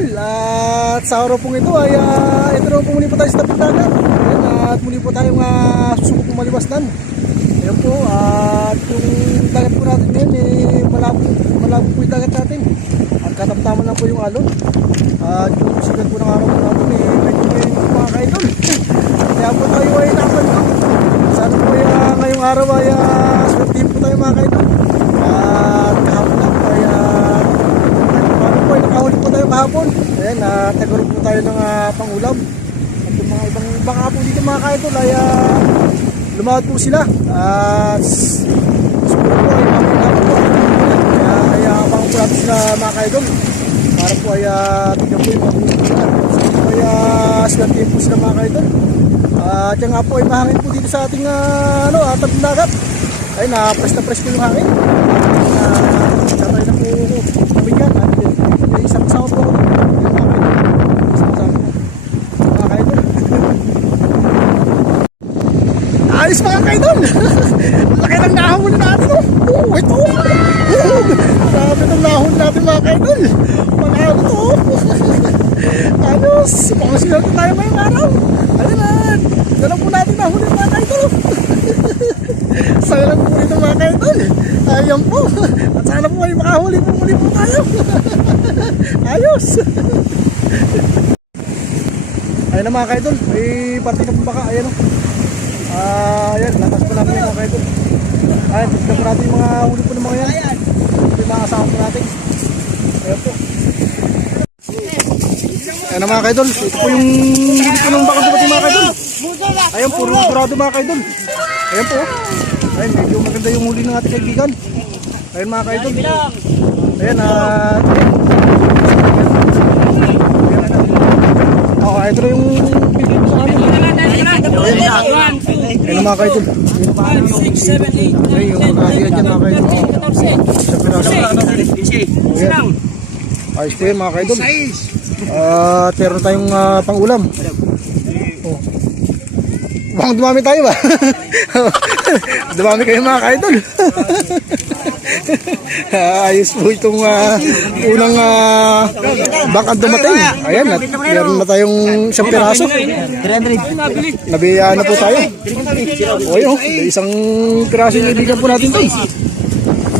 idol, at sa araw pong ito ay ito naman po muli po tayo sa taping dagat. Ayan, at muli po tayong susubok pong maliwasdan. Ayan po, at yung dagat po natin ngayon malabo po yung dagat natin. At katamtaman lang po yung alon. At yung sigat po ng araw po natin medyo ngayon po mga ka-idol. Kaya po tayo ay nakapagod. Sana po ngayong araw ay swertihin po tayo mga ka-idol. At kahapon lang po ay nakahuli po tayo kahapon. Ayan, nagkaroon po tayo ng pangulam. At yung mga ibang baka po dito mga ka-idol ay lumawad po sila. At siguro po ay makakilala po. Kaya ay abang po natin sila mga ka-idol. Para po ay tignan po yung mga huli nila. Sana po ay swertihin po sila mga ka-idol. At yan nga po ay mahangin po dito sa ating tabing dagat. Ay na-press na press po yung hangin. Tatay na po kami yan. At isang kasama po ako. Mga ka-idol. Ayos mga ka-idol. Laki ng nahon natin. Oh, ito. Sabi ng nahon natin mga ka-idol. Manalo to. Ayos. Pangasinal ko tayo ngayong araw. Ayun na. Dala po natin nahon mga ka-idol. Saya lang po ito mga ka-idol. Ayan po. At sana po ay makahuli po muli po tayo. Ayos. Ayan na mga ka-idol. May parte na po baka. Ayan o. Ayan. Latas po namin mga ka-idol. Ayan. Tignan po natin yung mga huli po ng mga yan. Ito yung mga kasama po natin. Ayan po. Ayan na mga ka-idol. Ito po yung huli po ng baka dumating mga ka-idol. Ayan po. Durado mga ka-idol. Ayan po. Ayan, medyo maganda yung huli ng ating kaibigan. Ayan mga ka-idol. Ayan, ito na yung bigay mo sa amin. Ayan mga ka-idol. 5, 6, 7, 8, 9, 10, Ayan yung nakahalian dyan mga ka-idol. 14, 15, 16. Ayos po yan mga ka-idol. Meron tayong pang-ulam. Bang dumami tayo ba? Dumami kayo mga ka-idol. Ayos po itong unang bangkang dumating. Ayan, at meron na tayong isang piraso. Nabiyaan na po tayo. O yun, isang piraso yung ibigan po natin tayo.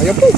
Ayan po.